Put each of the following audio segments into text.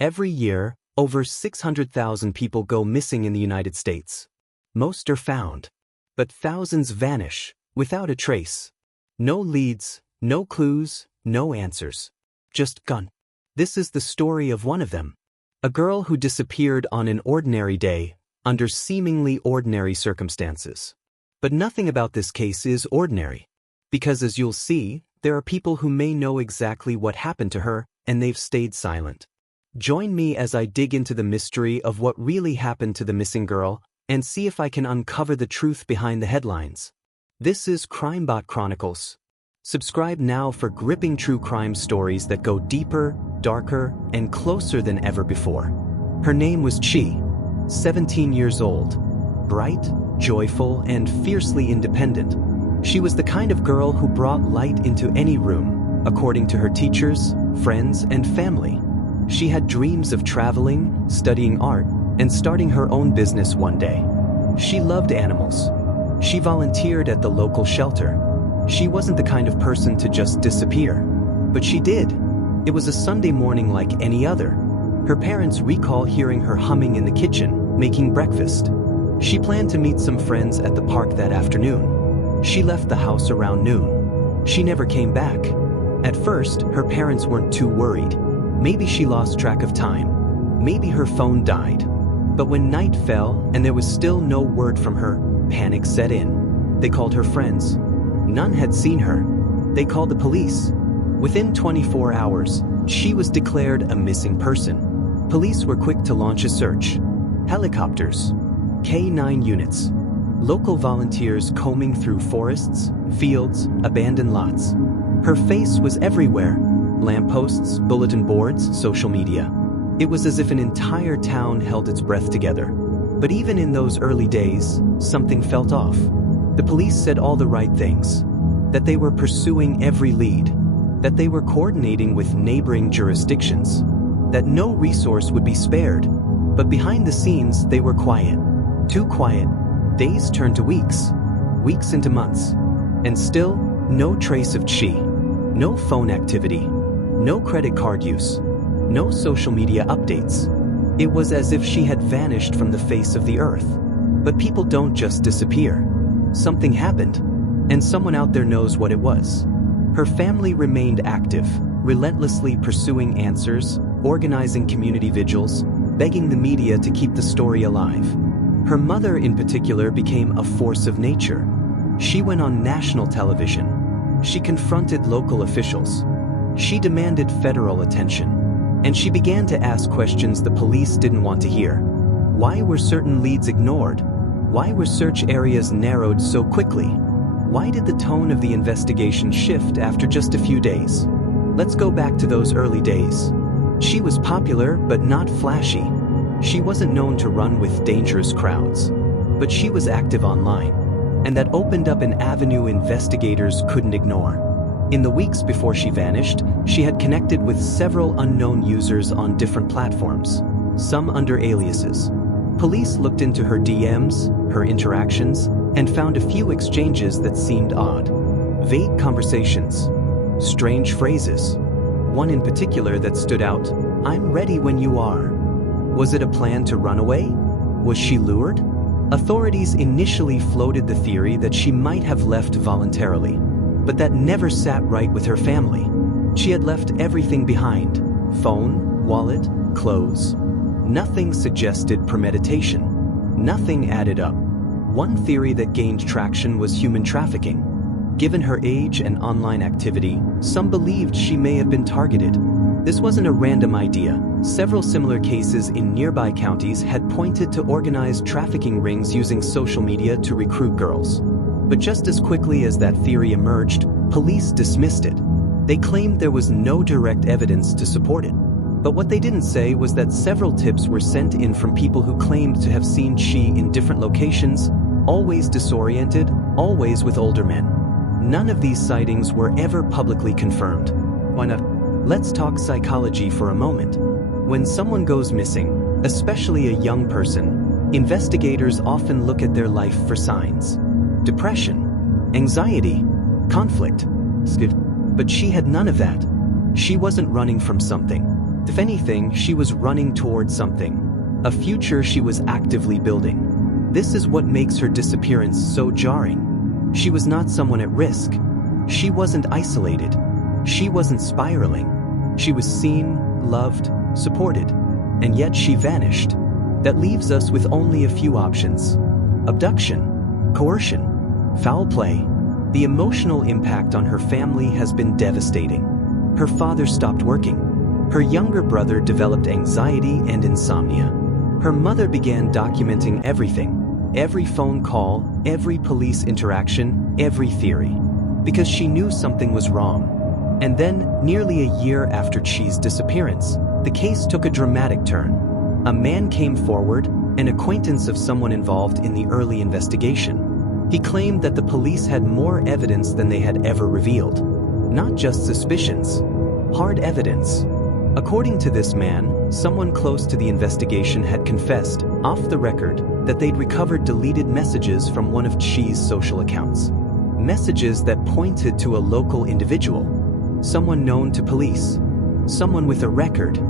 Every year, over 600,000 people go missing in the United States. Most are found, but thousands vanish, without a trace. No leads, no clues, no answers. Just gone. This is the story of one of them. A girl who disappeared on an ordinary day, under seemingly ordinary circumstances. But nothing about this case is ordinary. Because as you'll see, there are people who may know exactly what happened to her, and they've stayed silent. Join me as I dig into the mystery of what really happened to the missing girl, and see if I can uncover the truth behind the headlines. This is Crimebot Chronicles. Subscribe now for gripping true crime stories that go deeper, darker, and closer than ever before. Her name was Tshe, 17 years old. Bright, joyful, and fiercely independent. She was the kind of girl who brought light into any room, according to her teachers, friends, and family. She had dreams of traveling, studying art, and starting her own business one day. She loved animals. She volunteered at the local shelter. She wasn't the kind of person to just disappear. But she did. It was a Sunday morning like any other. Her parents recall hearing her humming in the kitchen, making breakfast. She planned to meet some friends at the park that afternoon. She left the house around noon. She never came back. At first, her parents weren't too worried. Maybe she lost track of time. Maybe her phone died. But when night fell and there was still no word from her, panic set in. They called her friends. None had seen her. They called the police. Within 24 hours, she was declared a missing person. Police were quick to launch a search. Helicopters, K9 units, local volunteers combing through forests, fields, abandoned lots. Her face was everywhere. Lampposts, bulletin boards, social media. It was as if an entire town held its breath together. But even in those early days, something felt off. The police said all the right things. That they were pursuing every lead. That they were coordinating with neighboring jurisdictions. That no resource would be spared. But behind the scenes, they were quiet. Too quiet. Days turned to weeks. Weeks into months. And still, no trace of Tshe. No phone activity. No credit card use. No social media updates. It was as if she had vanished from the face of the earth. But people don't just disappear. Something happened, and someone out there knows what it was. Her family remained active, relentlessly pursuing answers, organizing community vigils, begging the media to keep the story alive. Her mother in particular became a force of nature. She went on national television. She confronted local officials. She demanded federal attention. And she began to ask questions the police didn't want to hear. Why were certain leads ignored? Why were search areas narrowed so quickly? Why did the tone of the investigation shift after just a few days? Let's go back to those early days. She was popular, but not flashy. She wasn't known to run with dangerous crowds. But she was active online. And that opened up an avenue investigators couldn't ignore. In the weeks before she vanished, she had connected with several unknown users on different platforms, some under aliases. Police looked into her DMs, her interactions, and found a few exchanges that seemed odd. Vague conversations, strange phrases. One in particular that stood out, "I'm ready when you are." Was it a plan to run away? Was she lured? Authorities initially floated the theory that she might have left voluntarily. But that never sat right with her family. She had left everything behind. Phone, wallet, clothes. Nothing suggested premeditation. Nothing added up. One theory that gained traction was human trafficking. Given her age and online activity, some believed she may have been targeted. This wasn't a random idea. Several similar cases in nearby counties had pointed to organized trafficking rings using social media to recruit girls. But just as quickly as that theory emerged, police dismissed it. They claimed there was no direct evidence to support it. But what they didn't say was that several tips were sent in from people who claimed to have seen Tshe in different locations, always disoriented, always with older men. None of these sightings were ever publicly confirmed. Why not? Let's talk psychology for a moment. When someone goes missing, especially a young person, investigators often look at their life for signs. Depression, anxiety, conflict. But she had none of that. She wasn't running from something. If anything, she was running toward something, a future she was actively building. This is what makes her disappearance so jarring. She was not someone at risk. She wasn't isolated. She wasn't spiraling. She was seen, loved, supported, and yet she vanished. That leaves us with only a few options: abduction, coercion, foul play. The emotional impact on her family has been devastating. Her father stopped working. Her younger brother developed anxiety and insomnia. Her mother began documenting everything, every phone call, every police interaction, every theory, because she knew something was wrong. And then, nearly a year after Tshe's disappearance, the case took a dramatic turn. A man came forward, an acquaintance of someone involved in the early investigation. He claimed that the police had more evidence than they had ever revealed. Not just suspicions, hard evidence. According to this man, someone close to the investigation had confessed, off the record, that they'd recovered deleted messages from one of Tshe's social accounts. Messages that pointed to a local individual, someone known to police, someone with a record.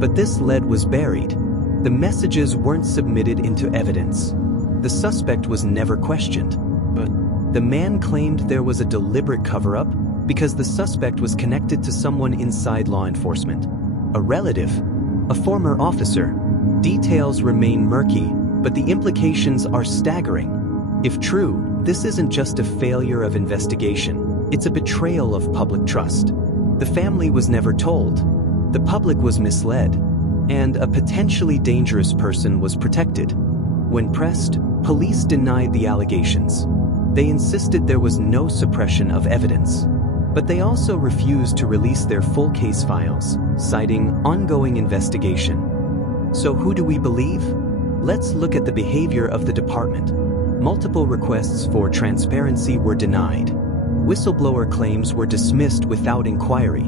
But this lead was buried. The messages weren't submitted into evidence. The suspect was never questioned. But the man claimed there was a deliberate cover-up because the suspect was connected to someone inside law enforcement. A relative, a former officer. Details remain murky, but the implications are staggering. If true, this isn't just a failure of investigation, it's a betrayal of public trust. The family was never told. The public was misled. And a potentially dangerous person was protected. When pressed, police denied the allegations. They insisted there was no suppression of evidence. But they also refused to release their full case files, citing ongoing investigation. So who do we believe? Let's look at the behavior of the department. Multiple requests for transparency were denied. Whistleblower claims were dismissed without inquiry.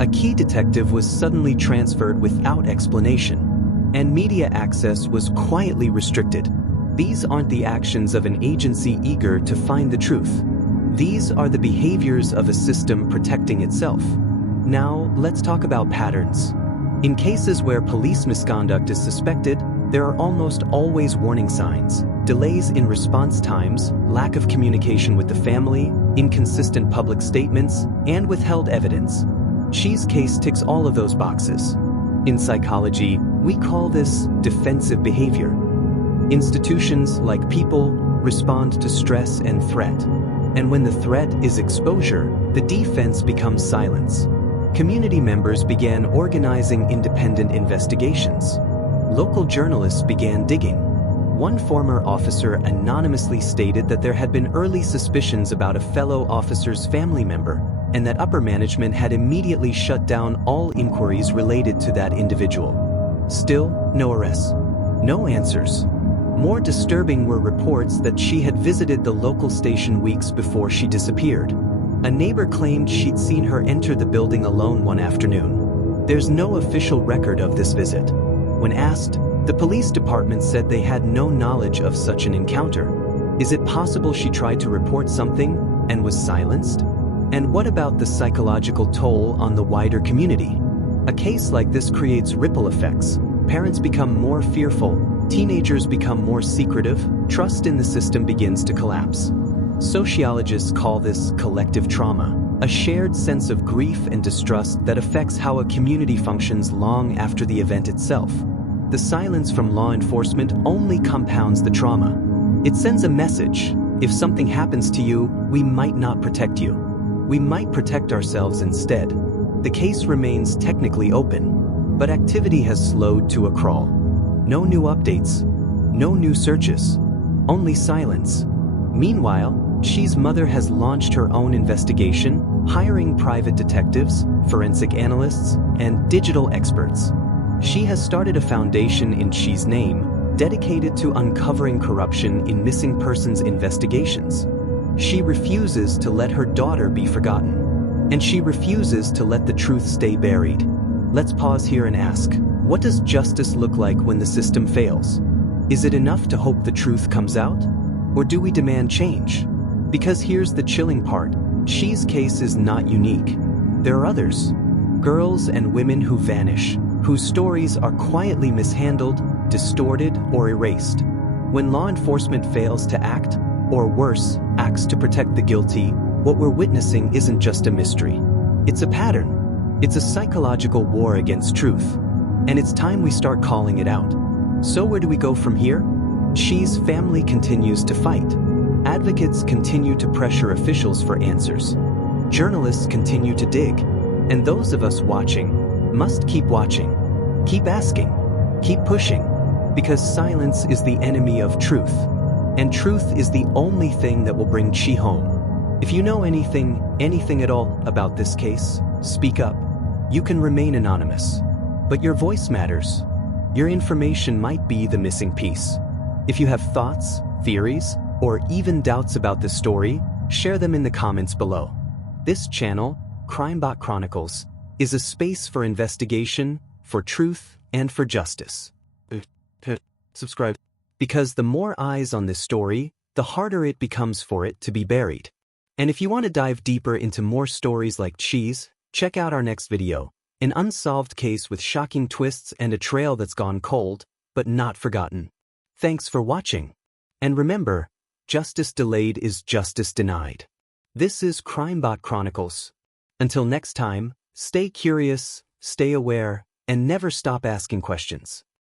A key detective was suddenly transferred without explanation, and media access was quietly restricted. These aren't the actions of an agency eager to find the truth. These are the behaviors of a system protecting itself. Now, let's talk about patterns. In cases where police misconduct is suspected, there are almost always warning signs: delays in response times, lack of communication with the family, inconsistent public statements, and withheld evidence. Tshe's case ticks all of those boxes. In psychology, we call this defensive behavior. Institutions, like people, respond to stress and threat. And when the threat is exposure, the defense becomes silence. Community members began organizing independent investigations. Local journalists began digging. One former officer anonymously stated that there had been early suspicions about a fellow officer's family member, and that upper management had immediately shut down all inquiries related to that individual. Still, no arrests, no answers. More disturbing were reports that she had visited the local station weeks before she disappeared. A neighbor claimed she'd seen her enter the building alone one afternoon. There's no official record of this visit. When asked, the police department said they had no knowledge of such an encounter. Is it possible she tried to report something and was silenced? And what about the psychological toll on the wider community? A case like this creates ripple effects. Parents become more fearful, teenagers become more secretive, trust in the system begins to collapse. Sociologists call this collective trauma, a shared sense of grief and distrust that affects how a community functions long after the event itself. The silence from law enforcement only compounds the trauma. It sends a message: if something happens to you, we might not protect you. We might protect ourselves instead. The case remains technically open, but activity has slowed to a crawl. No new updates, no new searches, only silence. Meanwhile, Tshe's mother has launched her own investigation, hiring private detectives, forensic analysts, and digital experts. She has started a foundation in Tshe's name, dedicated to uncovering corruption in missing persons investigations. She refuses to let her daughter be forgotten, and she refuses to let the truth stay buried. Let's pause here and ask, what does justice look like when the system fails? Is it enough to hope the truth comes out? Or do we demand change? Because here's the chilling part, Tshe's case is not unique. There are others, girls and women who vanish, whose stories are quietly mishandled, distorted, or erased. When law enforcement fails to act, or worse, acts to protect the guilty, what we're witnessing isn't just a mystery. It's a pattern. It's a psychological war against truth. And it's time we start calling it out. So where do we go from here? Tshe's family continues to fight. Advocates continue to pressure officials for answers. Journalists continue to dig. And those of us watching must keep watching, keep asking, keep pushing, because silence is the enemy of truth. And truth is the only thing that will bring Tshe home. If you know anything at all about this case, speak up. You can remain anonymous. But your voice matters. Your information might be the missing piece. If you have thoughts, theories, or even doubts about this story, share them in the comments below. This channel, Crimebot Chronicles, is a space for investigation, for truth, and for justice. Subscribe. Because the more eyes on this story, the harder it becomes for it to be buried. And if you want to dive deeper into more stories like Tshe's, check out our next video, an unsolved case with shocking twists and a trail that's gone cold, but not forgotten. Thanks for watching. And remember, justice delayed is justice denied. This is Crimebot Chronicles. Until next time, stay curious, stay aware, and never stop asking questions.